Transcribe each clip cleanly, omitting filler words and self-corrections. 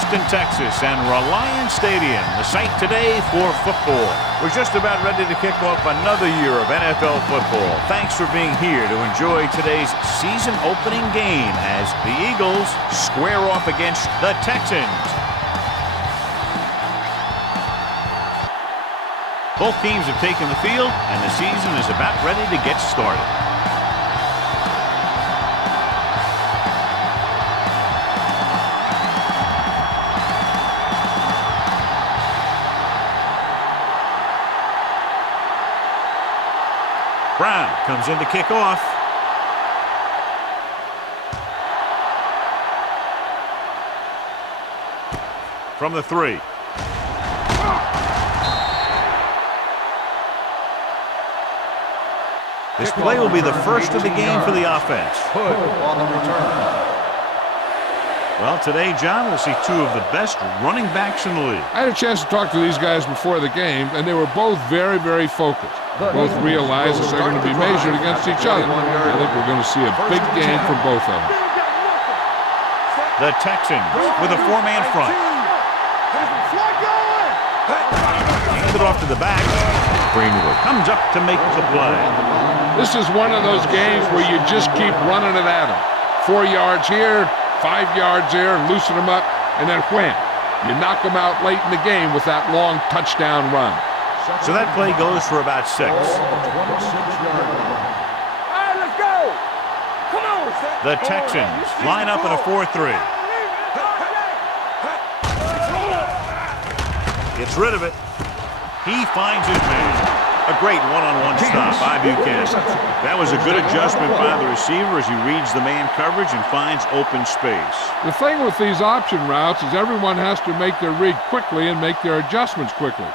Houston, Texas, and Reliance Stadium, the site today for football. We're just about ready to kick off another year of NFL football. Thanks for being here to enjoy today's season opening game as the Eagles square off against the Texans. Both teams have taken the field, and the season is about ready to get started. Brown comes in to kick off. From the 3. This play will be the first of the game for the offense. On the return. Well, today, John, we'll see two of the best running backs in the league. I had a chance to talk to these guys before the game, and they were both very, very focused. Both realize that they're going to be measured against each other. I think we're going to see a big game from both of them. The Texans with a 4-man front. Handed off to the back. Greenwood comes up to make the play. This is one of those games where you just keep running it at them. 4 yards here, 5 yards there, and loosen them up, and then wham. You knock them out late in the game with that long touchdown run. So that play goes for about 6. All right, let's go. Come on. The Texans line up in a 4-3. Gets rid of it. He finds his man. A great one-on-one stop by Buchanan. That was a good adjustment by the receiver as he reads the man coverage and finds open space. The thing with these option routes is everyone has to make their read quickly and make their adjustments quickly.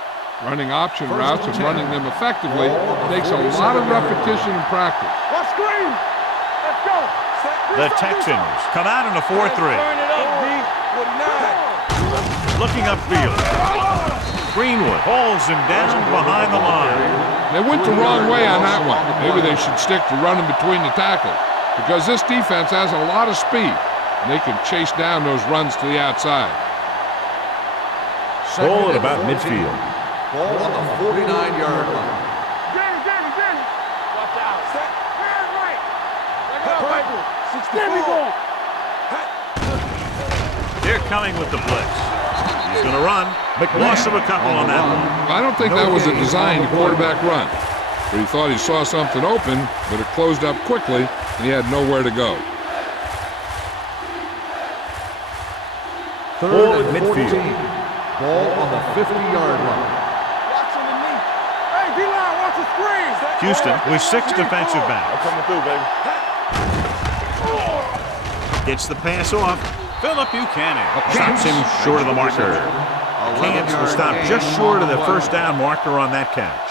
Running option routes and running them effectively takes a lot of repetition and practice. Let's screen. Let's go. The Texans come out in a 4-3. Turn it up, D. 49. Looking upfield. Greenwood holds him down behind the line. They went the wrong way on that one. Maybe they should stick to running between the tackles because this defense has a lot of speed and they can chase down those runs to the outside. Ball at about midfield. Ball on the 49-yard line. Danny. Watch out. Set. Right. They're coming with the blitz. He's going to run. Loss of a couple on that one. I don't think that was a designed quarterback run. But he thought he saw something open, but it closed up quickly, and he had nowhere to go. Ball at midfield. Ball on the 50-yard line. Hey, D-line, watch the screen. Houston with 6 defensive backs. Coming through, baby. Gets the pass off. Philip Buchanan stops him short of the marker. Cants will stop just short of the first down marker on that catch.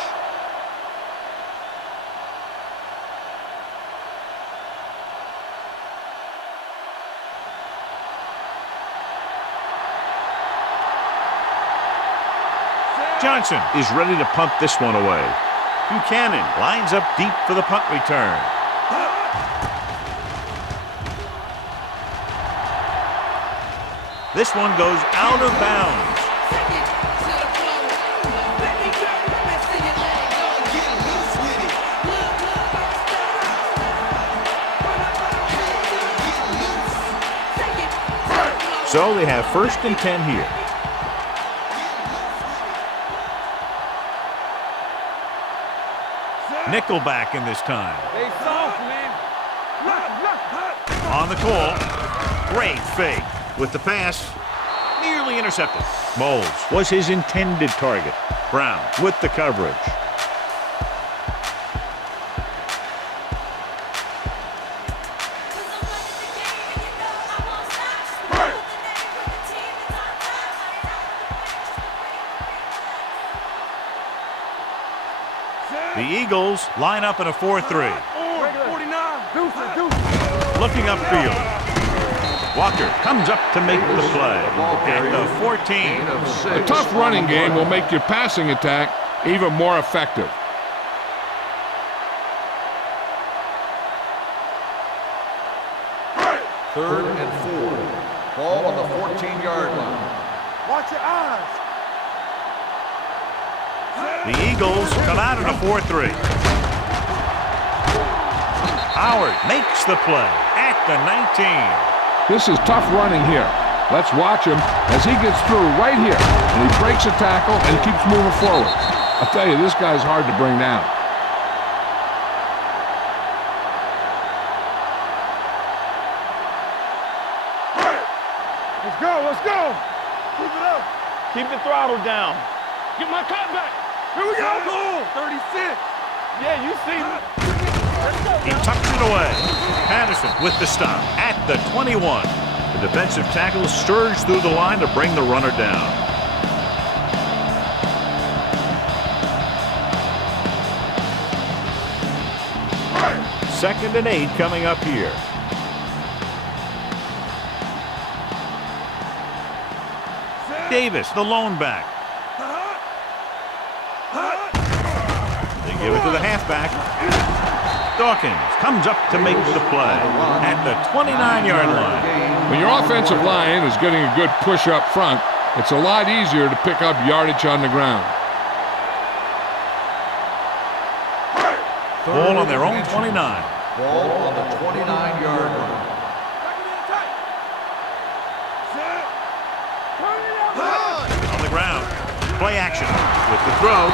Johnson is ready to punt this one away. Buchanan lines up deep for the punt return. This one goes out of bounds. So they have 1st and 10 here. Nickelback in this time. On the call. Great fake. With the pass, nearly intercepted. Moles was his intended target. Brown with the coverage. The Eagles line up in a 4-3. Looking upfield. Walker comes up to make the play. At the 14. A tough running game will make your passing attack even more effective. Third and 4. Ball on the 14-yard line. Watch your eyes. The Eagles come out in a 4-3. Howard makes the play at the 19. This is tough running here. Let's watch him as he gets through right here. And he breaks a tackle and keeps moving forward. I'll tell you, this guy's hard to bring down. Let's go, let's go. Keep it up. Keep the throttle down. Get my cut back. Here we go. 36. Yeah, you see me. He tucks it away. Patterson with the stop at the 21. The defensive tackle surged through the line to bring the runner down. Second and 8 coming up here. Davis, the lone back. They give it to the halfback. Dawkins comes up to make the play at the 29-yard line. When your offensive line is getting a good push up front, it's a lot easier to pick up yardage on the ground. Ball on their own 29. Ball on the 29-yard line. On the ground. Play action with the throw.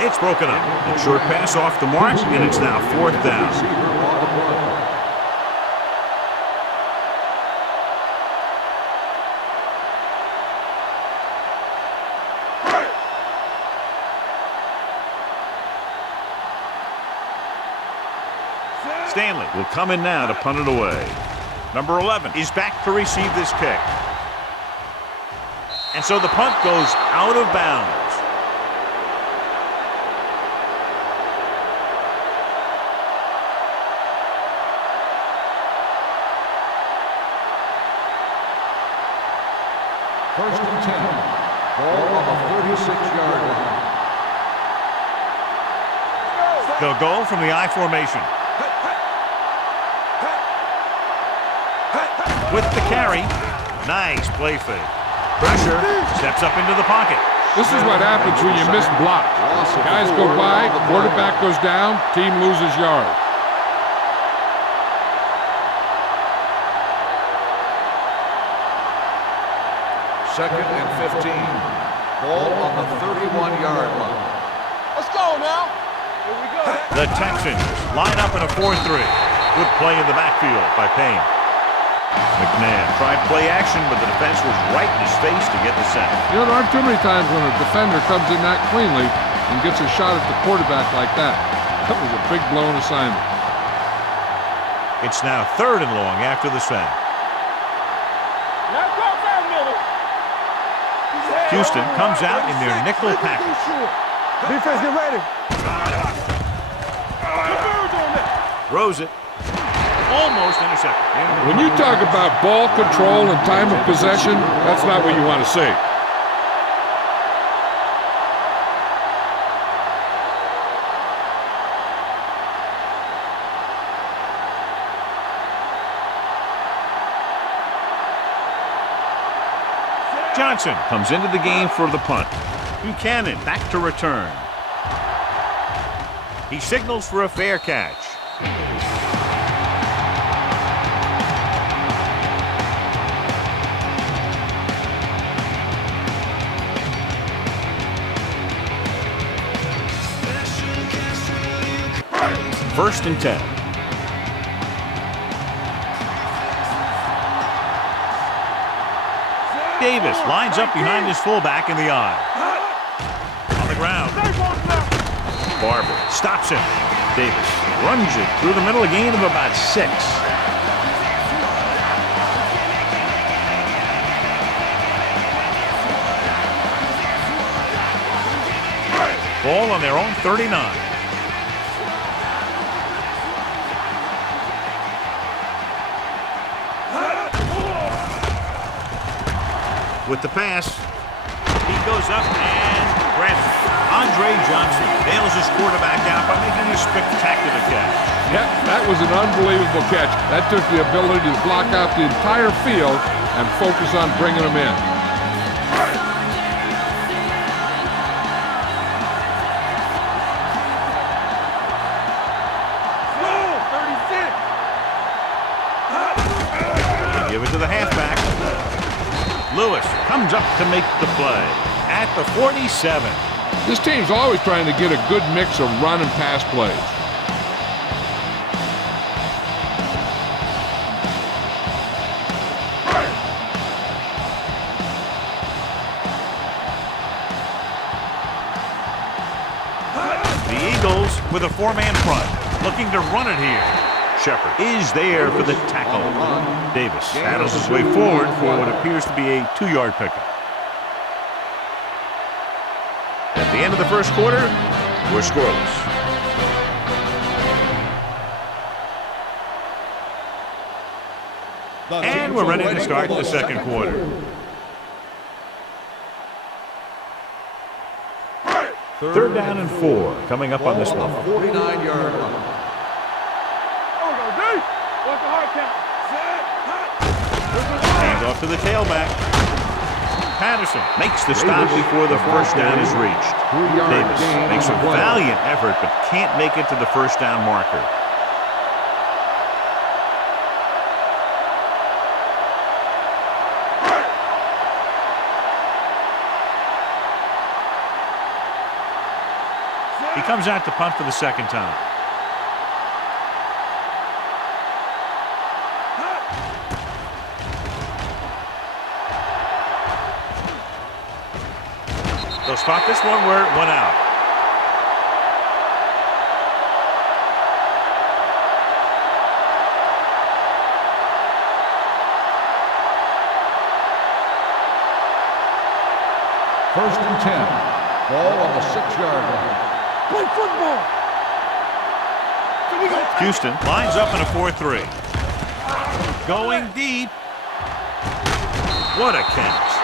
It's broken up. The short pass off the mark, and it's now 4th down. Stanley will come in now to punt it away. Number 11 is back to receive this kick. And so the punt goes out of bounds. First and 10. Ball on the 36-yard line. They'll go from the I formation. With the carry. Nice play fake. Pressure. Steps up into the pocket. This is what happens when you miss blocks. Guys go by, quarterback goes down, team loses yards. Second and 15. Ball on the 31-yard line. Let's go now. Here we go. The Texans line up in a 4-3. Good play in the backfield by Payne. McNabb tried play action, but the defense was right in his face to get the sack. You know, there aren't too many times when a defender comes in that cleanly and gets a shot at the quarterback like that. That was a big blown assignment. It's now 3rd and long after the sack. Houston comes out in their nickel package. Defense, get ready. Throws it. Almost intercepted. When you talk about ball control and time of possession, that's not what you want to see. Johnson comes into the game for the punt. Buchanan back to return. He signals for a fair catch. First and 10. Davis lines up behind his fullback in the I. On the ground. Barber stops him. Davis runs it through the middle, a gain of about 6. Ball on their own 39. With the pass, he goes up and grabs it. Andre Johnson bails his quarterback out by making a spectacular catch. Yep, that was an unbelievable catch. That took the ability to block out the entire field and focus on bringing them in. They give it to the halfback. Lewis comes up to make the play at the 47. This team's always trying to get a good mix of run and pass plays. With a four-man front, looking to run it here. Shepard is there for the tackle. Davis battles his way forward for what appears to be a 2-yard pickup. At the end of the first quarter, we're scoreless. And we're ready to start the second quarter. Third down and 4 coming up on this one. 49-yard line. Hand off to the tailback. Patterson makes the stop before the first down is reached. Davis makes a valiant effort but can't make it to the first down marker. He comes out to punt for the second time. They'll spot this one where it went out. First and 10. Ball on the 6-yard line. Play football. Houston lines up in a 4-3. Going deep. What a catch.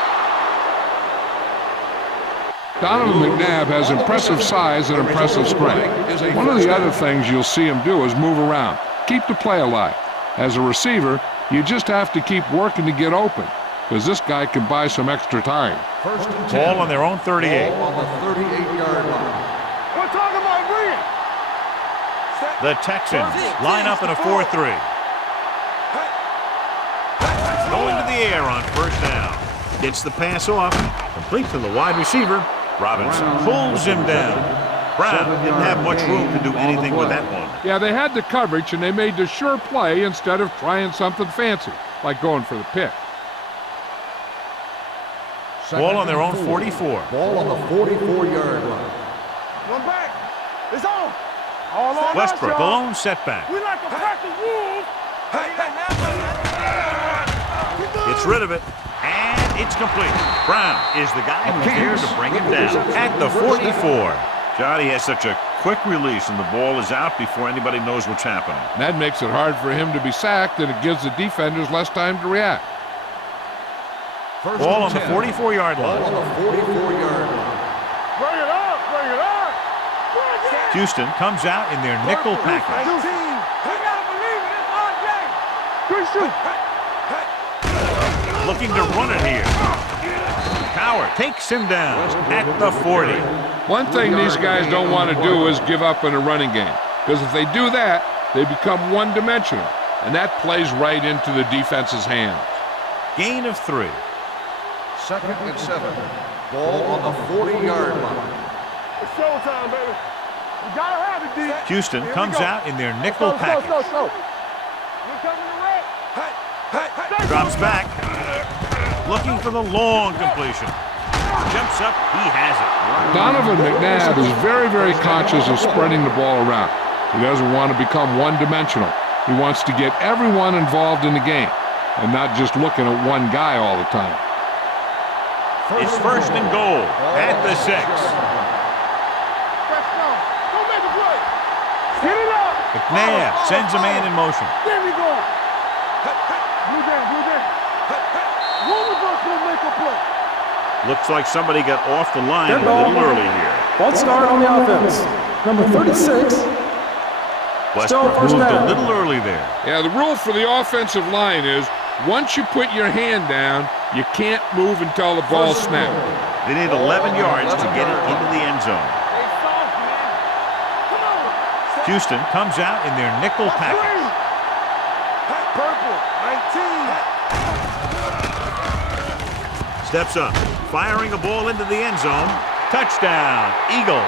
Donovan McNabb has impressive size and impressive strength. One of the other things you'll see him do is move around, keep the play alive. As a receiver, you just have to keep working to get open, because this guy can buy some extra time. First and 10. Ball on their own 38. Ball on the 38-yard line. We're talking about bringing. The Texans line up in a 4-3. Going to the air on first down. Gets the pass off. Complete to the wide receiver. Robinson pulls him down. Brown didn't have much room to do anything with that one. Yeah, they had the coverage, and they made the sure play instead of trying something fancy, like going for the pick. Ball on their own 44. Ball on the 44-yard line. One back. It's on. All on Westbrook, us, the y'all. lone setback. We like to practice rules. Gets rid of it, and it's complete. Brown is the guy who's there to bring him down at the 44. Johnny has such a quick release, and the ball is out before anybody knows what's happening. That makes it hard for him to be sacked, and it gives the defenders less time to react. Ball on the 44-yard line. Ball on the 44-yard line. Bring it up. Bring it up. Houston comes out in their nickel package. We gotta believe it. It's our game. Good shoot. Looking to run it here. Coward takes him down at the 40. One thing these guys don't want to do is give up in a running game, because if they do that, they become one-dimensional, and that plays right into the defense's hands. Gain of 3. Second and 7. Ball on the 40-yard line. It's showtime, baby. We gotta have it, D. Houston Here we comes go. out in their nickel Let's go, package. let's go. We're coming to red. Drops back. Looking for the long completion. Jumps up. He has it. Donovan McNabb is very, very conscious of spreading the ball around. He doesn't want to become one-dimensional. He wants to get everyone involved in the game and not just looking at one guy all the time. It's first and goal at the 6. Don't make a play. Get it up. McNabb sends a man in motion. There we go. Blue down. One of us will make a play. Looks like somebody got off the line a little early here. False start on the offense. Number 36. Westbrook moved a little early there. Yeah, the rule for the offensive line is Once you put your hand down, you can't move until the ball snaps. They need 11 yards to get it into the end zone. Houston comes out in their nickel package. Purple, 19. Steps up, firing a ball into the end zone. Touchdown, Eagles.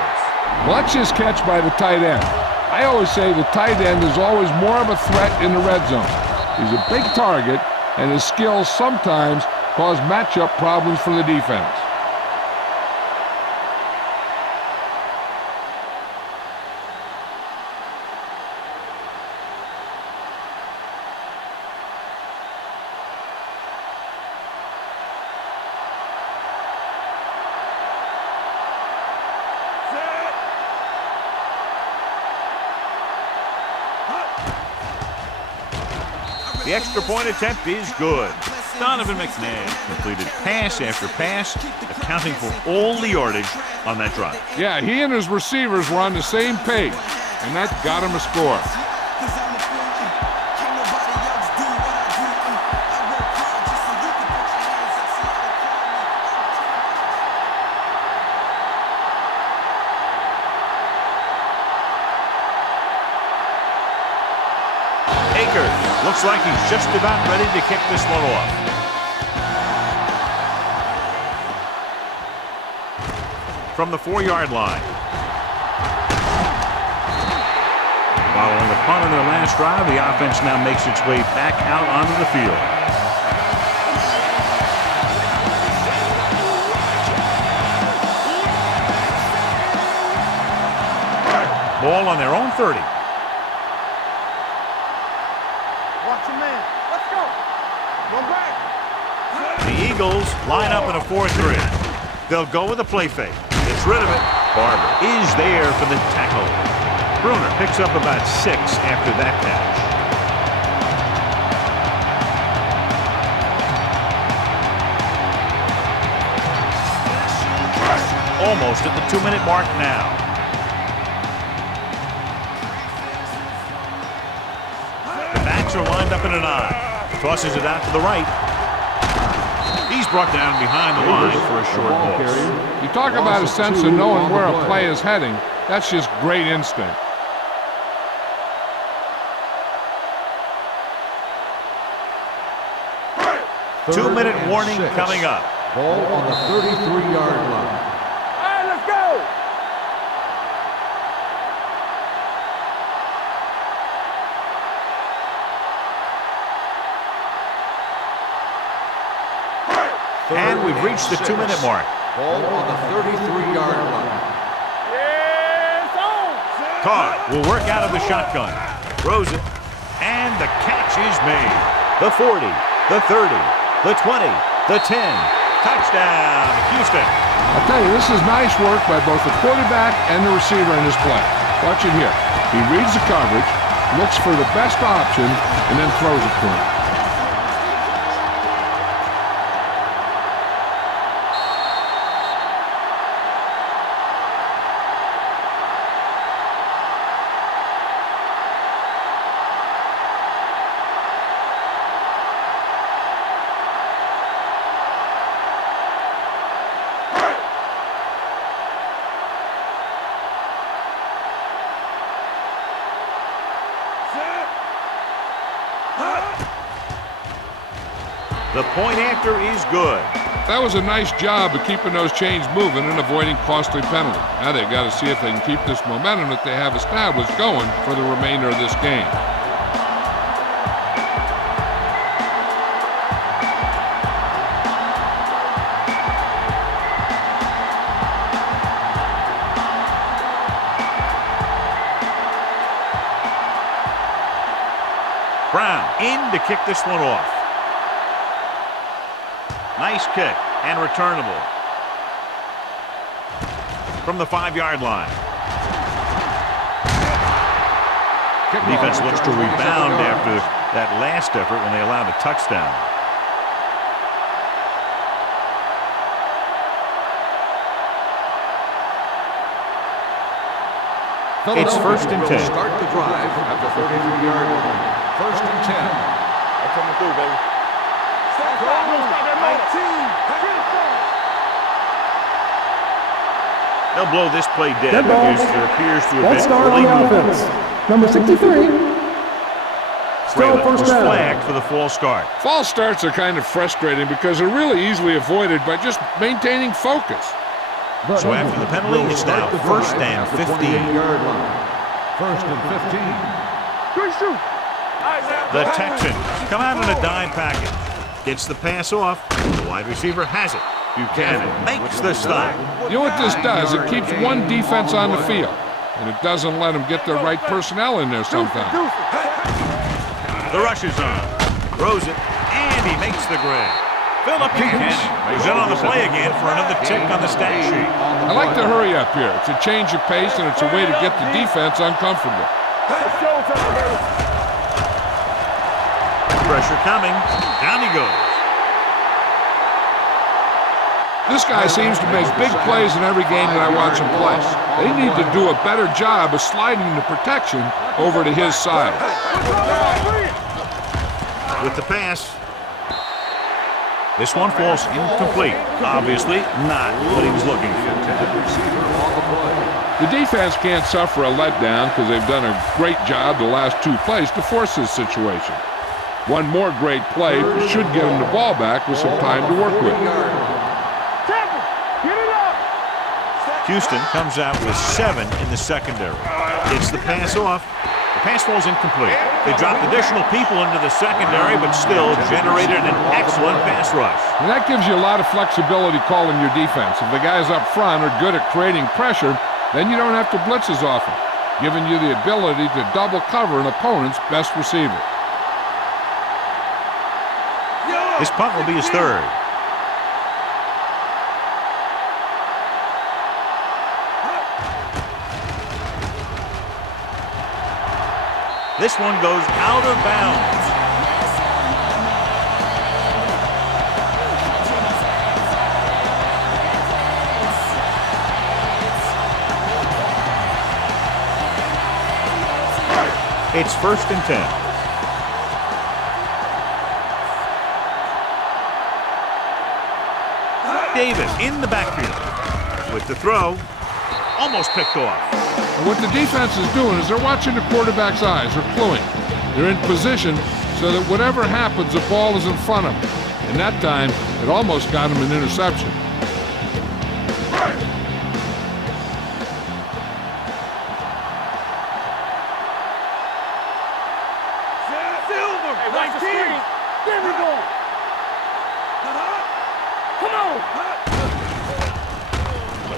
Watch this catch by the tight end. I always say the tight end is always more of a threat in the red zone. He's a big target, and his skills sometimes cause matchup problems for the defense. The extra point attempt is good. Donovan McNabb completed pass after pass, accounting for all the yardage on that drive. Yeah, he and his receivers were on the same page, and that got him a score. Looks like he's just about ready to kick this one off. From the 4-yard line. Following the punt on their last drive, the offense now makes its way back out onto the field. Ball on their own 30. The Eagles line up in a 4-3. They'll go with a play fake. Gets rid of it. Barber is there for the tackle. Bruner picks up about 6 after that catch. Almost at the 2-minute mark now. The backs are lined up in an I. Tosses it out to the right. He's brought down behind the line for a short loss. You talk about a sense of knowing where a play is heading. That's just great instinct. Two-minute warning coming up. Ball on the 33-yard line. All right, let's go. And we've reached the 2-minute mark. Ball on the 33-yard line. Yes, on. Carr will work out of the shotgun. Throws it. And the catch is made. The 40, the 30, the 20, the 10. Touchdown, Houston. I'll tell you, this is nice work by both the quarterback and the receiver in this play. Watch it here. He reads the coverage, looks for the best option, and then throws it to him. The point after is good. That was a nice job of keeping those chains moving and avoiding costly penalties. Now they've got to see if they can keep this momentum that they have established going for the remainder of this game. Brown in to kick this one off. Nice kick and returnable. From the 5-yard line. Defense looks to rebound after that last effort when they allowed a touchdown. It's 1st and 10. Start the drive at the 33-yard line. 1st and 10. I'm coming through, baby. They'll blow this play dead because there appears to have been early offense. Number 63. Still first was down. flagged for the false start. False starts are kind of frustrating because they're really easily avoided by just maintaining focus. So after the penalty, it's now first and 15. First and 15. The Texans come out in a dime package. Gets the pass off. The wide receiver has it. Buchanan makes the stop. You know what this does? It keeps one defense on the field, and it doesn't let them get the right personnel in there sometimes. The rush is on. Throws it, and he makes the grab. Philip Buchanan goes in on the play again for another tick on the stat sheet. I like to hurry up here. It's a change of pace, and it's a way to get the defense uncomfortable. Pressure coming. Down he goes. This guy seems to make big plays in every game that I watch him play. They need to do a better job of sliding the protection over to his side. With the pass. This one falls incomplete. Obviously not what he was looking for. The defense can't suffer a letdown because they've done a great job the last two plays to force this situation. One more great play should get them the ball back with some time to work with. Houston comes out with 7 in the secondary. Gets the pass off. The pass falls incomplete. They dropped additional people into the secondary, but still generated an excellent pass rush. And that gives you a lot of flexibility calling your defense. If the guys up front are good at creating pressure, then you don't have to blitz as often, giving you the ability to double cover an opponent's best receiver. This punt will be his third. This one goes out of bounds. It's first and 10. Davis in the backfield with the throw. Almost picked off. And what the defense is doing is they're watching the quarterback's eyes. They're cluing. They're in position so that whatever happens, the ball is in front of them. And that time, it almost got him an interception.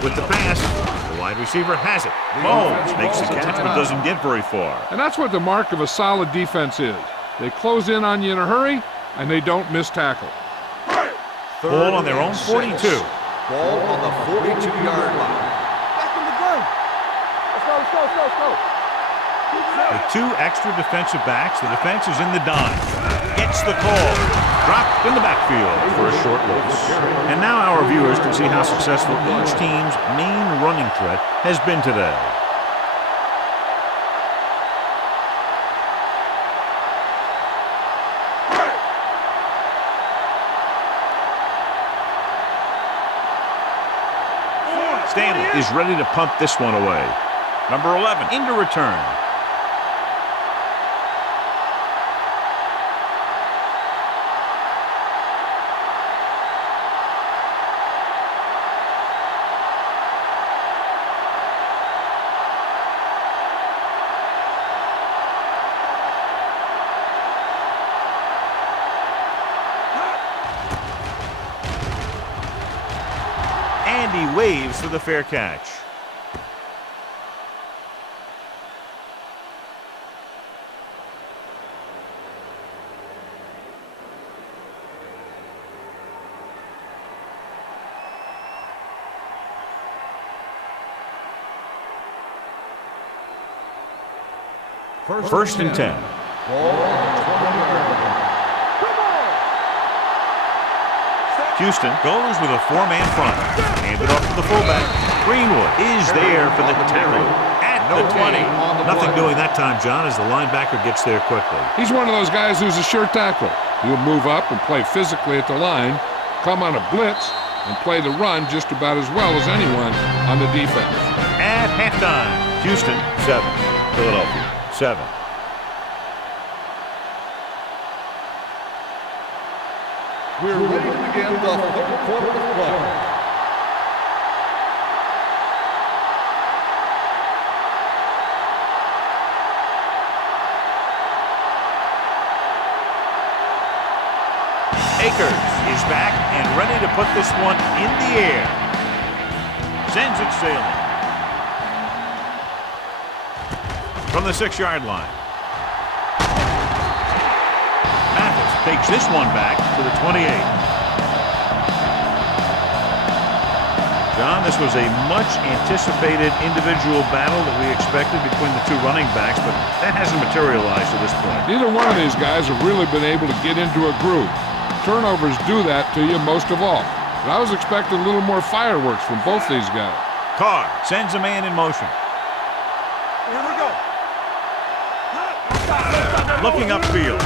With the pass, the wide receiver has it. Mahomes makes the catch but doesn't get very far. And that's what the mark of a solid defense is. They close in on you in a hurry, and they don't miss tackle. Ball on their own 42. Ball on the 42-yard line. Back in the gun. Let's go. With 2 extra defensive backs, the defense is in the dime. Gets the call. Dropped in the backfield for a short loss. And now our viewers can see how successful each team's main running threat has been today. Stanley is ready to punt this one away. Number 11 into return. And he waves for the fair catch. First and 10. Houston goes with a 4-man front. Hand it off to the fullback. Greenwood is there for the tackle at the 20. Nothing doing that time, John, as the linebacker gets there quickly. He's one of those guys who's a sure tackle. He'll move up and play physically at the line, come on a blitz, and play the run just about as well as anyone on the defense. At halftime, Houston 7, Philadelphia 7. We're ready to begin the third quarter of play. Akers is back and ready to put this one in the air. Sends it sailing. From the 6-yard line. Mathis takes this one back to the 28. John, this was a much anticipated individual battle that we expected between the two running backs, but that hasn't materialized to this point. Neither one of these guys have really been able to get into a groove. Turnovers do that to you most of all. But I was expecting a little more fireworks from both these guys. Carr sends a man in motion. Here we go. Looking upfield.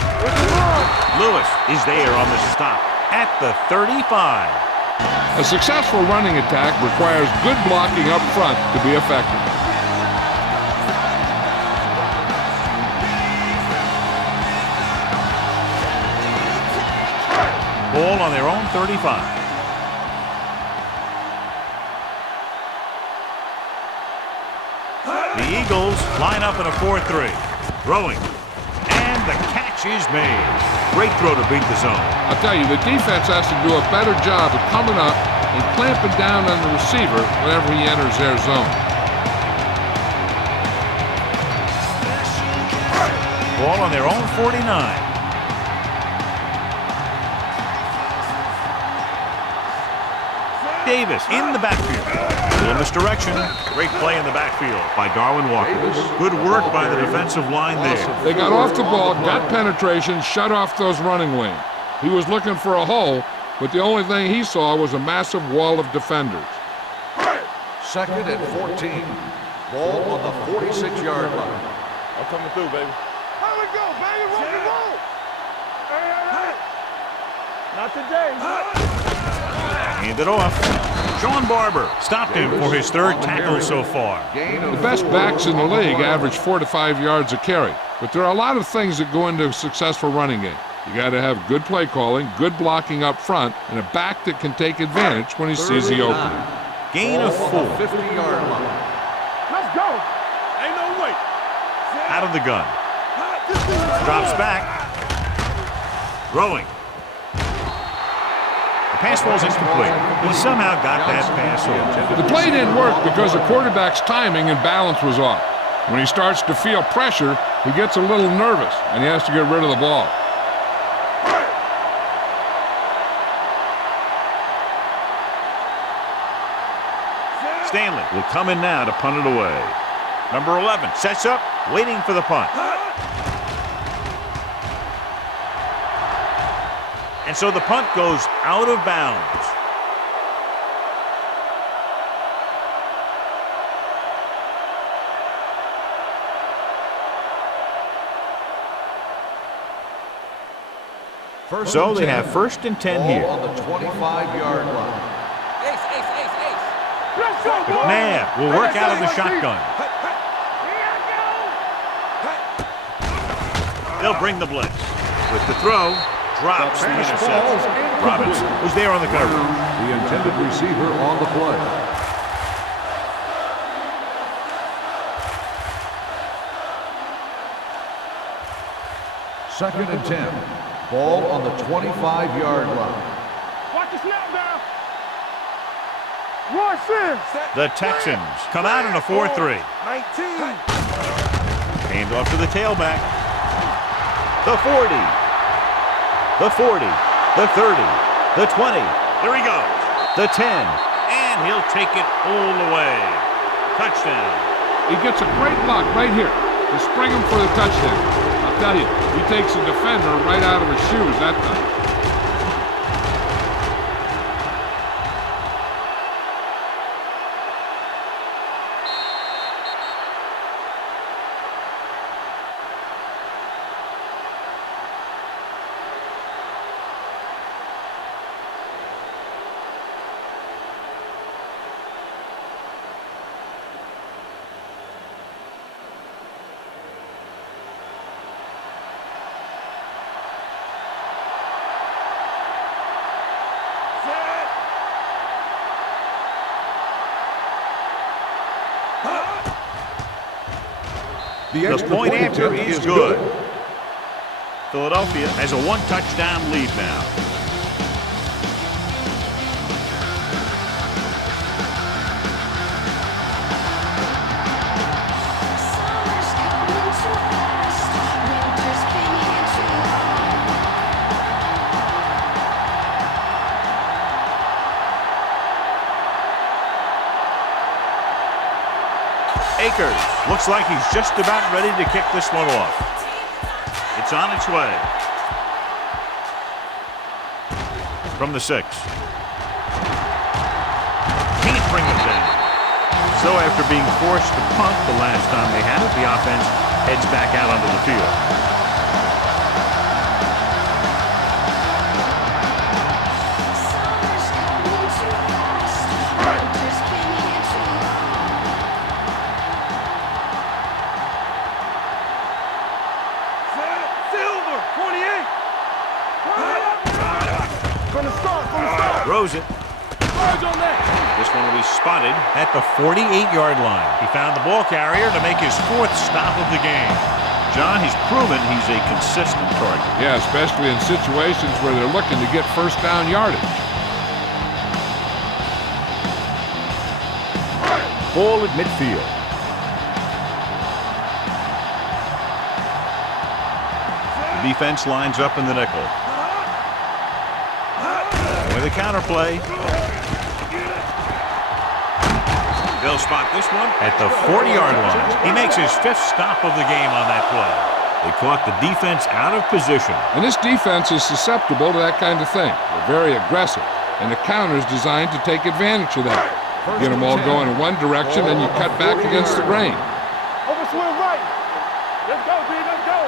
Lewis is there on the stop at the 35. A successful running attack requires good blocking up front to be effective. Ball on their own 35. The Eagles line up in a 4-3. Throwing. And the catch is made. Great throw to beat the zone. I'll tell you, the defense has to do a better job of coming up and clamping down on the receiver whenever he enters their zone. Ball on their own 49. Davis in the backfield. A little misdirection. Great play in the backfield by Darwin Walker. Good work by the defensive line there. They got off the ball, got penetration, shut off those running lanes. He was looking for a hole, but the only thing he saw was a massive wall of defenders. 2nd and 14. Ball on the 46-yard line. I'm coming through, baby. Here we go, baby. Rock and roll. Hey. Not today. Hand it off. Sean Barber stopped him for his 3rd tackle so far. The best backs in the league average 4 to 5 yards a carry, but there are a lot of things that go into a successful running game. You got to have good play calling, good blocking up front, and a back that can take advantage when he sees the opening. Gain of 4. 50-yard line. Let's go. Ain't no way. Out of the gun. Drops back. Throwing. Pass ball's incomplete. He somehow got that pass off. The play didn't work because the quarterback's timing and balance was off. When he starts to feel pressure, he gets a little nervous, and he has to get rid of the ball. Stanley will come in now to punt it away. Number 11 sets up, waiting for the punt. And so the punt goes out of bounds. So they have 1st and 10 here. On the 25-yard line. McNabb will work out of the shotgun. They'll bring the blitz. With the throw, drops the interception. Robinson was there on the cover. The intended receiver on the play. Second and 10. Ball on the 25-yard line. Watch the snap now. Watch this. The Texans come out in a 4-3. 19. Hand off to the tailback. The 40. The 40. The 30. The 20. There he goes. The 10. And he'll take it all the way. Touchdown. He gets a great block right here to spring him for the touchdown. I'll tell you, he takes the defender right out of his shoes that time. The point after is good. Philadelphia has a one-touchdown lead now. Akers looks like he's just about ready to kick this one off. It's on its way. From the 6. Can't bring it down. So after being forced to punt the last time they had it, the offense heads back out onto the field. Throws it. This one will be spotted at the 48-yard line. He found the ball carrier to make his 4th stop of the game. John, he's proven he's a consistent target. Yeah, especially in situations where they're looking to get first down yardage. Ball at midfield. The defense lines up in the nickel. With a counter play. They'll spot this one at the 40-yard line. He makes his 5th stop of the game on that play. They caught the defense out of position. And this defense is susceptible to that kind of thing. They're very aggressive, and the counter is designed to take advantage of that. Get them all going in one direction, and you cut back against the grain. Overswing right. Let's go, B. Let's go.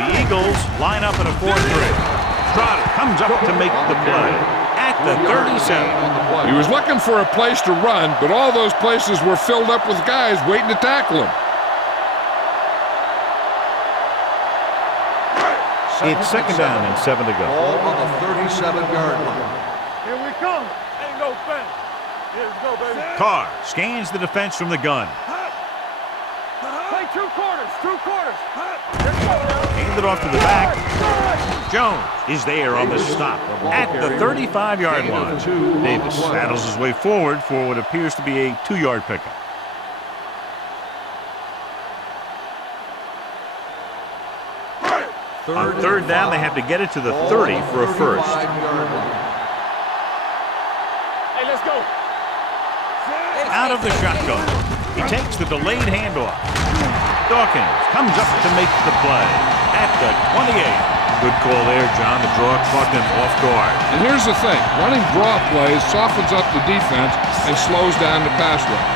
The Eagles line up in a 4-3. Trotter comes up to make the play at the 37. He was looking for a place to run, but all those places were filled up with guys waiting to tackle him. It's 2nd down and 7 to go. Ball on the 37-yard line. Here we come. Ain't no thing. Here we go, baby. Carr scans the defense from the gun. Play 2 quarters. 2 quarters. Hand it off to the back. Jones is there on the stop at the 35-yard line. Davis saddles his way forward for what appears to be a 2-yard pickup. On 3rd down, they have to get it to the 30 for a first. Hey, let's go. Out of the shotgun. He takes the delayed handoff. Dawkins comes up to make the play at the 28. Good call there, John. The draw caught them off guard. And here's the thing. Running draw plays softens up the defense and slows down the pass rush.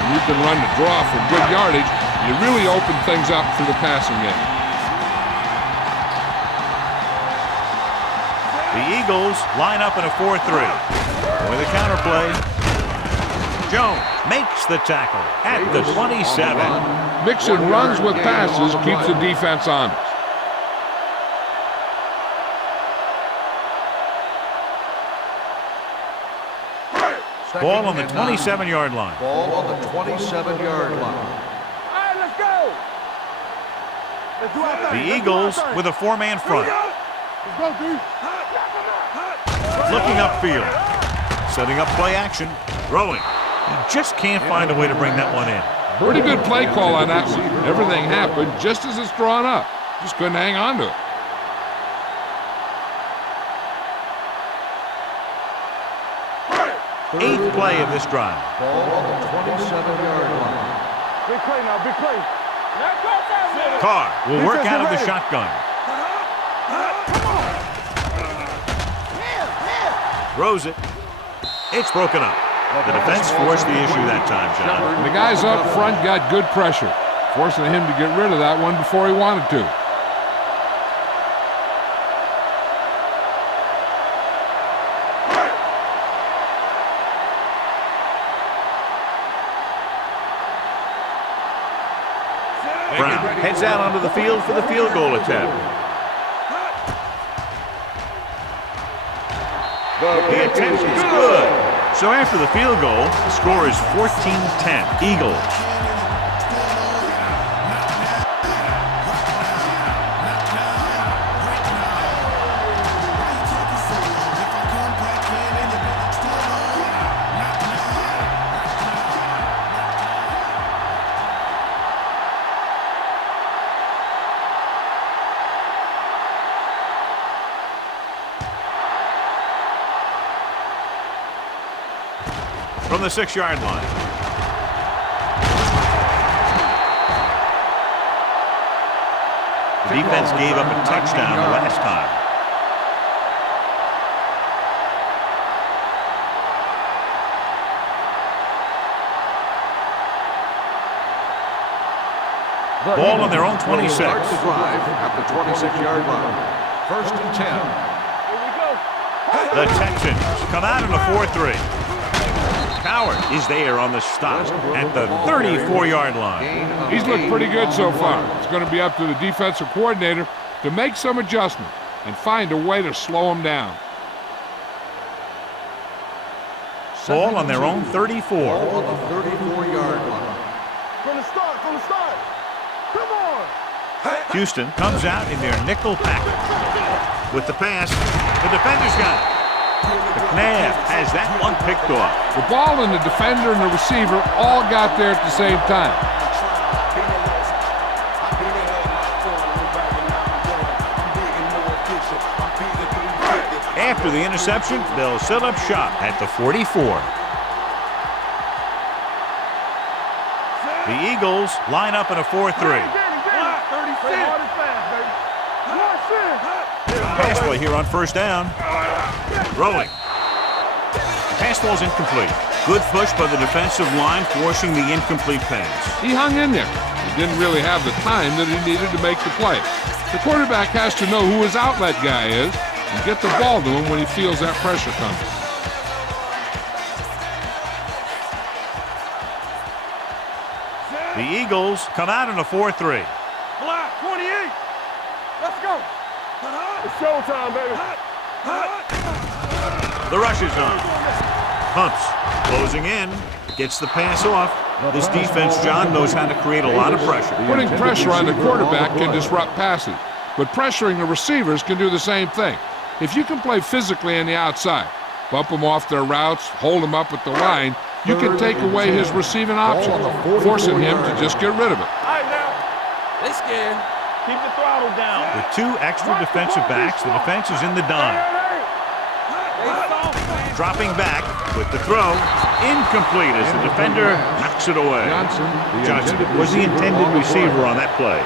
When you can run the draw for good yardage, you really open things up for the passing game. The Eagles line up in a 4-3. With a counter play, Jones makes the tackle at the 27. Mixing runs with passes keeps the defense honest. Ball on the 27-yard line. Ball on the 27-yard line. All right, let's go. Let's do our thing. The Eagles with a 4-man front. Let's go, D. Looking upfield. Setting up play action. Throwing. He just can't find a way to bring that one in. Pretty good play call on that one. Everything happened just as it's drawn up. Just couldn't hang on to it. Eighth play of this drive. Ball on the 27-yard line. Big play now, big play. Let's go, Sam. Carr will work out of the shotgun. Throws it. It's broken up. The defense forced the issue that time, John. And the guys up front got good pressure, forcing him to get rid of that one before he wanted to. Brown heads out onto the field for the field goal attempt. The attempt is good. So after the field goal, the score is 14-10. Eagles. from the 6-yard line. The defense gave up a touchdown the last time. Ball on their own 26. Start the drive at the 26-yard line. 1st and 10. The Texans come out in a 4-3. Coward is there on the stop at the 34-yard line. He's looked pretty good so far. It's going to be up to the defensive coordinator to make some adjustment and find a way to slow him down. Ball on their own 34. Ball on the 34-yard line. From the start, from the start. Come on. Houston comes out in their nickel package. With the pass, the defender's got it. McNabb has that one picked off. The ball and the defender and the receiver all got there at the same time. After the interception, they'll set up shop at the 44. The Eagles line up in a 4-3. Pass play here on 1st down. Rolling. Pass ball's incomplete. Good push by the defensive line, forcing the incomplete pass. He hung in there. He didn't really have the time that he needed to make the play. The quarterback has to know who his outlet guy is and get the ball to him when he feels that pressure coming. The Eagles come out in a 4-3. Block, 28. Let's go. It's showtime, baby. The rush is on. Pumps, closing in, gets the pass off. This defense, John, knows how to create a lot of pressure. Putting pressure on the quarterback can disrupt passing, but pressuring the receivers can do the same thing. If you can play physically on the outside, bump them off their routes, hold them up at the line, you can take away his receiving option, forcing him to just get rid of it. All right, now. They scared. Keep the throttle down. With 2 extra defensive backs, the defense is in the dime. Dropping back with the throw. Incomplete as the defender knocks it away. Johnson was the intended receiver on that play.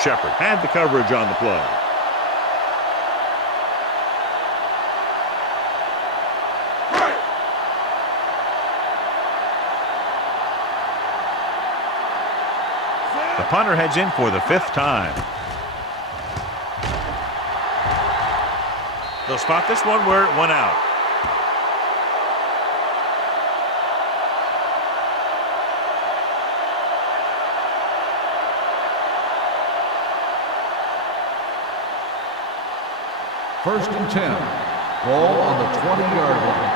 Shepard had the coverage on the play. The punter heads in for the 5th time. They'll spot this one where it went out. First and 10. Ball on the 20-yard line.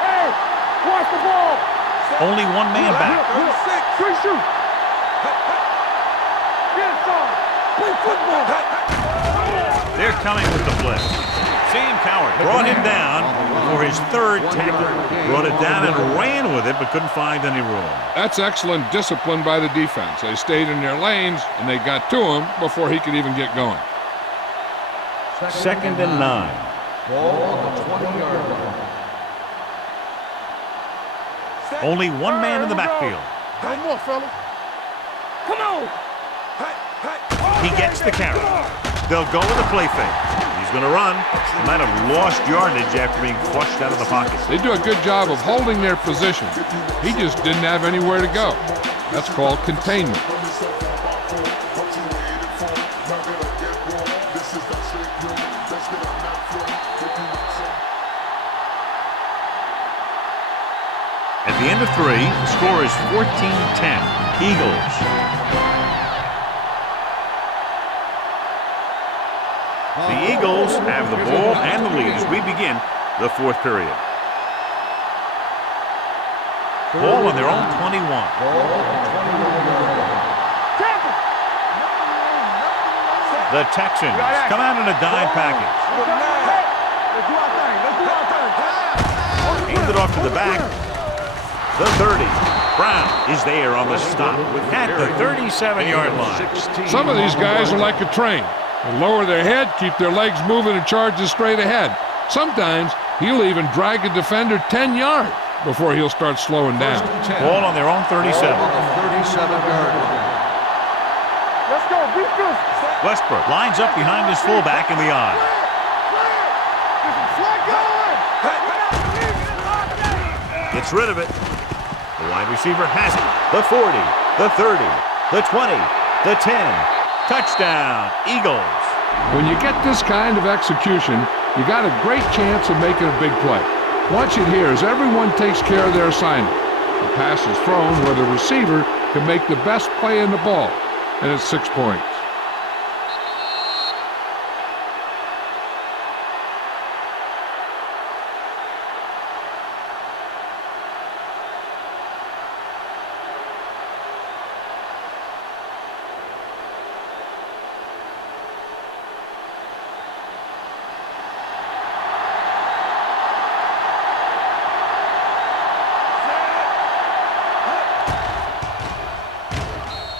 Hey, watch the ball. Only one man back. Good shoot. Get inside. Play football. They're coming with the blitz. Sam Coward brought him down for his 3rd tackle. Brought it down and ran with it, but couldn't find any room. That's excellent discipline by the defense. They stayed in their lanes, and they got to him before he could even get going. 2nd and 9. Ball on the 20-yard line. Only one man in the backfield. Come on, fellas. Come on. He gets the carry. They'll go with a play fake. He's going to run. He might have lost yardage after being flushed out of the pocket. They do a good job of holding their position. He just didn't have anywhere to go. That's called containment. At the end of 3, the score is 14-10. Eagles. The Eagles have the ball and the lead as we begin the 4th period. Ball on their own 21. The Texans come out in a dime package. Hand it off to the back. The 30. Brown is there on the stop at the 37-yard line. Some of these guys are like a train. They lower their head, keep their legs moving, and charge straight ahead. Sometimes he'll even drag a defender 10 yards. before he'll start slowing down. Ball on their own 37. Ball on the 37-yard line. Let's go. Beat this. Westbrook lines up behind his fullback in the eye. Gets rid of it. The wide receiver has it. The 40, the 30, the 20, the 10. Touchdown, Eagles. When you get this kind of execution, you got a great chance of making a big play. Watch it here as everyone takes care of their assignment. The pass is thrown where the receiver can make the best play in the ball, and it's 6 points.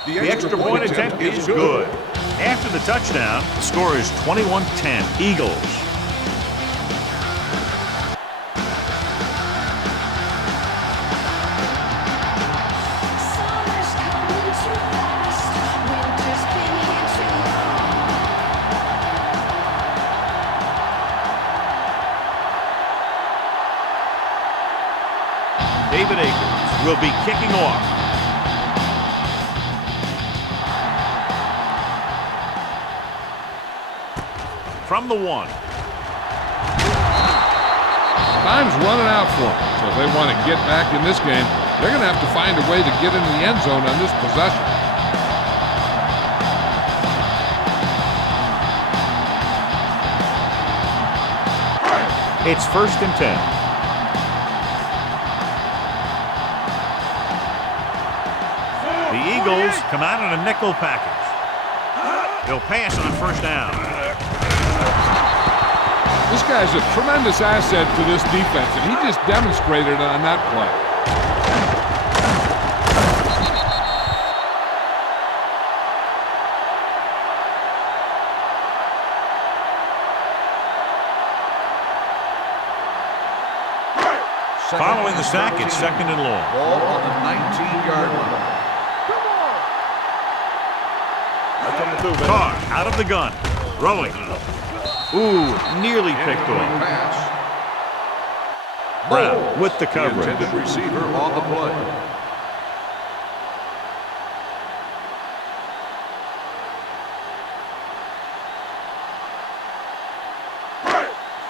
The extra point attempt is good. After the touchdown, the score is 21-10, Eagles. David Akers will be kicking off. From the 1. Time's running out for them, so if they want to get back in this game, they're going to have to find a way to get into the end zone on this possession. It's 1st and 10. The Eagles come out in a nickel package. They'll pass on 1st down. This guy's a tremendous asset to this defense, and he just demonstrated it on that play. Following the sack, it's 2nd and long. Ball on the 19-yard line. Carr out of the gun. Throwing. Ooh, nearly picked off. Pass. Brown with the The coverage. intended receiver on the play.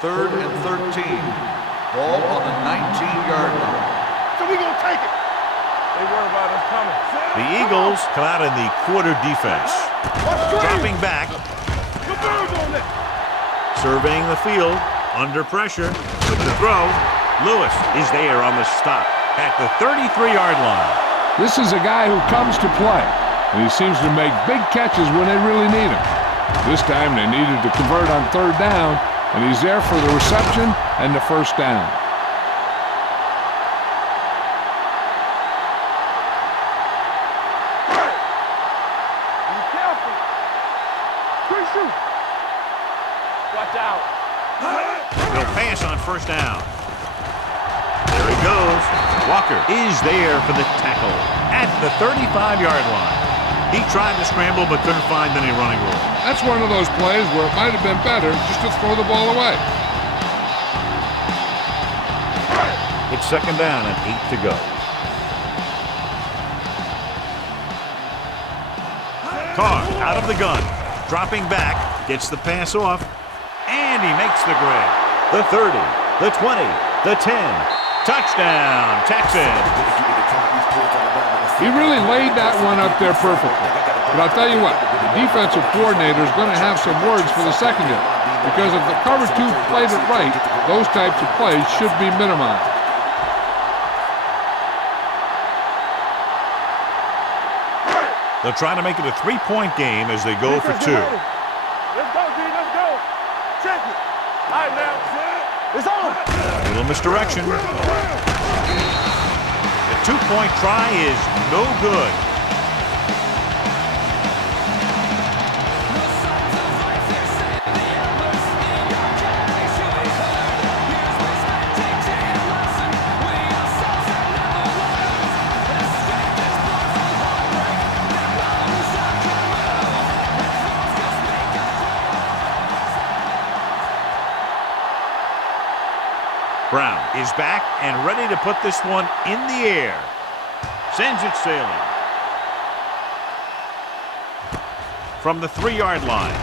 Third and 13. Ball on the 19-yard line. So we gonna take it. They worry about us coming. The Eagles come out in the quarter defense. Dropping back. The birds on it. Surveying the field, under pressure, with the throw. Lewis is there on the stop at the 33-yard line. This is a guy who comes to play, and he seems to make big catches when they really need him. This time they needed to convert on 3rd down, and he's there for the reception and the 1st down. Be careful. Quick shoot. Watch out. They'll pass on 1st down. There he goes. Walker is there for the tackle at the 35-yard line. He tried to scramble but couldn't find any running room. That's one of those plays where it might have been better just to throw the ball away. It's 2nd down and 8 to go. Carr out of the gun. Dropping back. Gets the pass off. And he makes the grab. The 30, the 20, the 10. Touchdown, Texans. He really laid that one up there perfectly. But I'll tell you what, the defensive coordinator is going to have some words for the secondary. Because if the cover 2 played it right, those types of plays should be minimized. They'll try to make it a 3-point game as they go for 2. Let's go, D. Let's go. Check it. All right, now. It's on. A little misdirection. The 2-point try is no good. Brown is back and ready to put this one in the air. Sends it sailing. From the 3-yard line.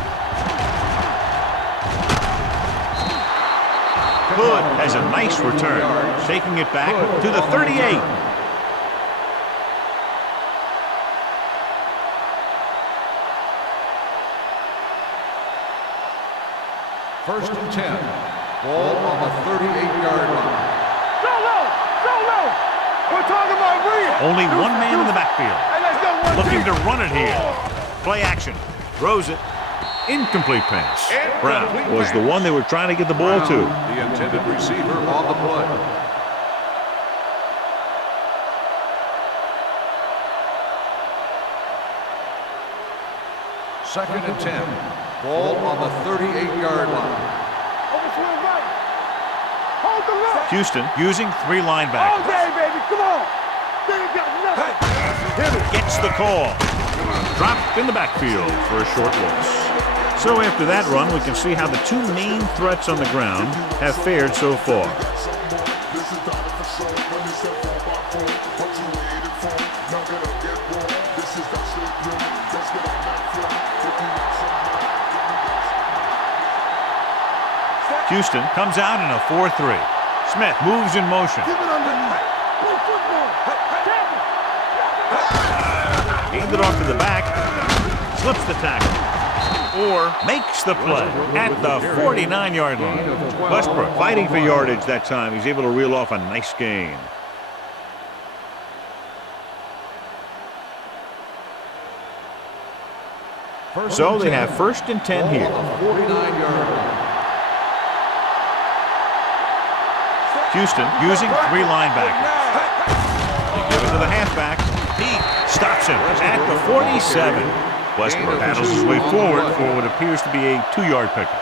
Hood has a nice return, taking it back to the 38. First and 10. Ball on the 38-yard line. Go low! Go low! We're talking about bringing. Only one man in the backfield. Hey, let's go one Looking team. to run it here. Play action. Throws it. Incomplete pass. Brown was the one they were trying to get the ball to. The intended receiver on the play. Second and 10. Ball on the 38-yard line. Overswing right. Hold the left. Houston using 3 linebackers. All day, baby. Come on. They ain't got nothing. Hit it. Gets the call. Dropped in the backfield for a short loss. So after that run, we can see how the 2 main threats on the ground have fared so far. Houston comes out in a 4-3. Smith moves in motion. Handed off to the back. Slips the tackle. Or makes the play at the 49-yard line. Westbrook fighting for yardage that time. He's able to reel off a nice gain. So they have first and 10 here. 49-yard line. Houston using 3 linebackers. They give it to the halfback. He stops him at the 47. Westbrook battles his way forward for what appears to be a 2-yard pickup.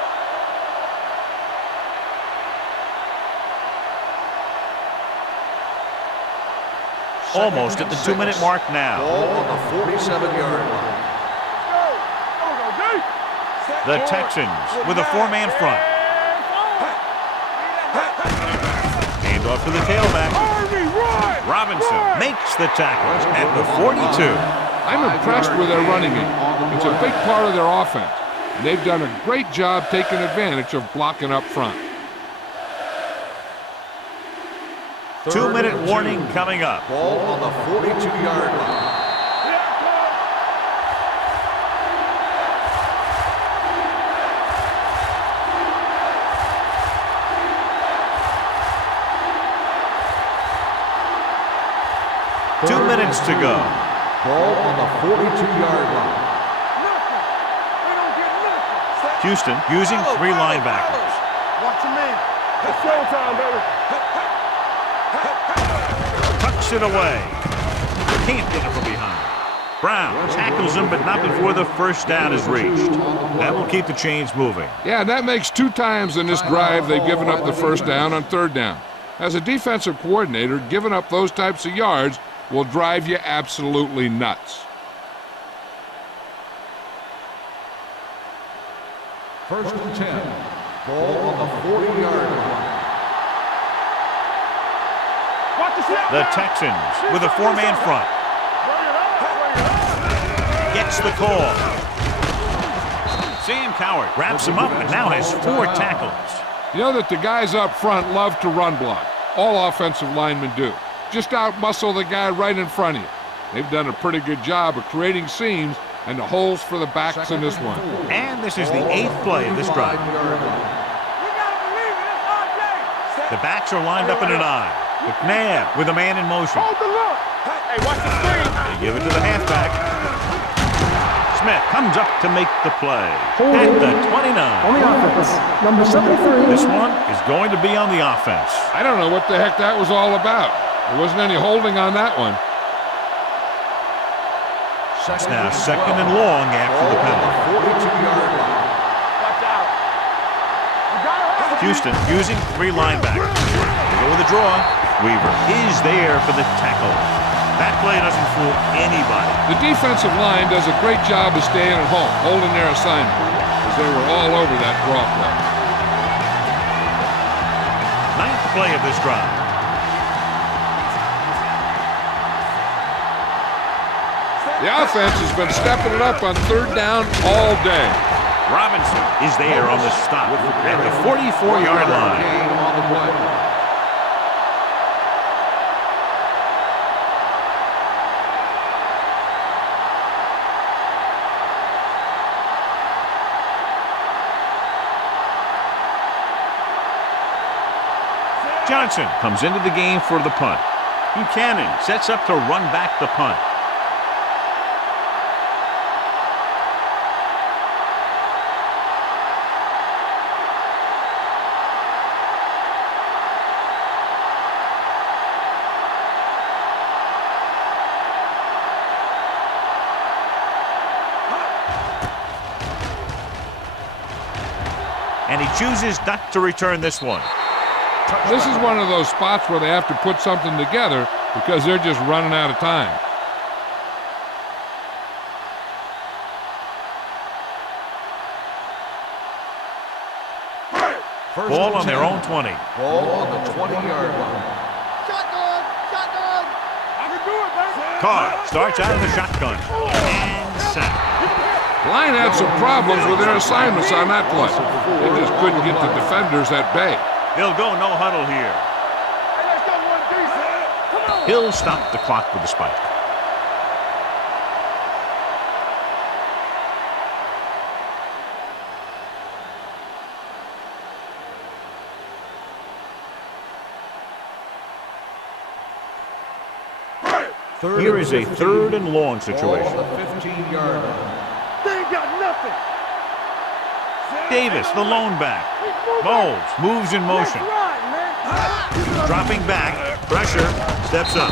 Almost at the 2-minute mark now. Ball on the 47-yard line. The Texans with a 4-man front. Hand off to the tailback. Robinson makes the tackles at the 42. I'm impressed with their running game. It's a big part of their offense. And they've done a great job taking advantage of blocking up front. 2-minute warning coming up. Ball on the 42-yard line. Two minutes to go. Ball on the 42-yard line. Houston using 3 linebackers. Watch him in. It's showtime, baby. Tucks it away. Can't get it from behind. Brown tackles him, but not before the first down is reached. That will keep the chains moving. Yeah, that makes 2 times in this drive they've given up the first down on 3rd down. As a defensive coordinator, giving up those types of yards will drive you absolutely nuts. First and 10. Ball on the 40-yard line. The Texans with a 4-man front. Gets the call. Sam Coward wraps him up and now has 4 tackles. You know that the guys up front love to run block. All offensive linemen do. Just out-muscle the guy right in front of you. They've done a pretty good job of creating seams and the holes for the backs in this one. And this is the 8th play of this drive. The backs are lined up in an I. McNabb with a man in motion. Hey, watch the screen. They give it to the halfback. Smith comes up to make the play Holding at the on 29. the offense, number 73. This one is going to be on the offense. I don't know what the heck that was all about. There wasn't any holding on that one. It's now 2nd and long after the penalty. 42-yard line. Watch out. Houston using 3 linebackers. They go with a draw. Weaver is there for the tackle. That play doesn't fool anybody. The defensive line does a great job of staying at home, holding their assignment, as they were all over that draw play. 9th play of this drive. The offense has been stepping it up on third down all day. Robinson is there on the stop at the 44-yard line. On the play. Johnson comes into the game for the punt. Buchanan sets up to run back the punt. And he chooses not to return this one. This is one of those spots where they have to put something together because they're just running out of time. Ball on their own 20. Ball on the 20-yard line. Shotgun! Shotgun! I can do it, man! Carr starts out of the shotgun. And sack. Line had some problems with their assignments on that play. They just couldn't get the defenders at bay. He'll go no huddle here. Hey, let's go one piece. Come on! He'll stop the clock with the spike. Here is a third and long situation. Ball on the 15-yard line. They ain't got nothing. Davis, the lone back. Bowles moves in motion. Right, man. Dropping back. Pressure. Steps up.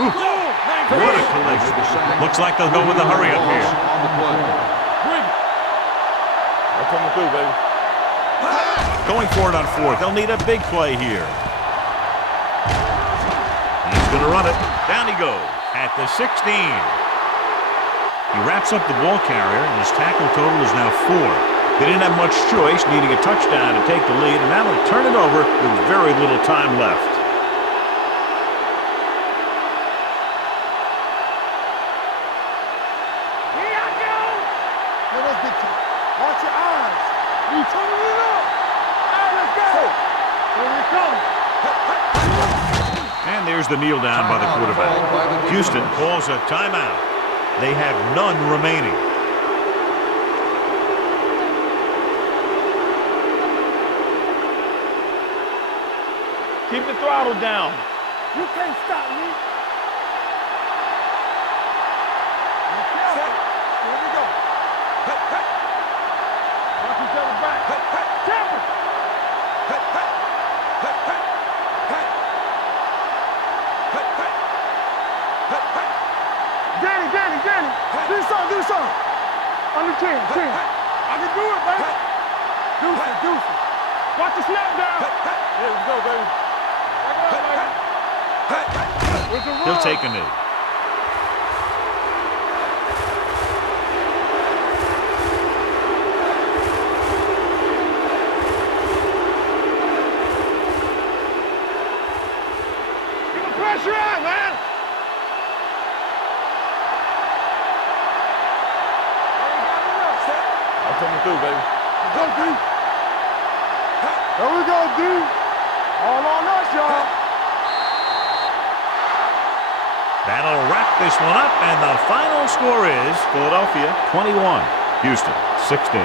Whew. What a collision. Looks like they'll go with a hurry up here. On the play. I'm coming through, baby. Going for it on fourth. They'll need a big play here. He's going to run it. Down he goes at the 16. He wraps up the ball carrier, and his tackle total is now 4. They didn't have much choice, needing a touchdown to take the lead, and now they'll turn it over with very little time left. Here I go! Hey, let's get to it. Watch your eyes. You turning it up. All right, let's go. Here we come. And there's the kneel down by the quarterback. Houston calls a timeout. They have none remaining. Keep the throttle down. You can't stop me. Set. Here we go. Watch each other back. Careful. Danny. Do something. Under 10. I can do it, baby. Deuce. Watch the snap down. Here we go, baby. He'll take a knee. Get the pressure out, man. I'm coming through, baby. Go, D. There we go, D. All on us, y'all. That'll wrap this one up, and the final score is Philadelphia 21, Houston 16.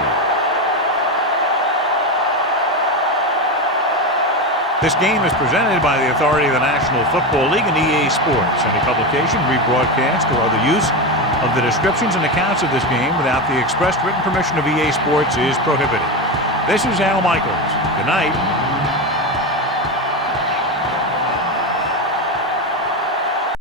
This game is presented by the authority of the National Football League and EA Sports. Any publication, rebroadcast, or other use of the descriptions and accounts of this game without the express written permission of EA Sports is prohibited. This is Al Michaels. Good night.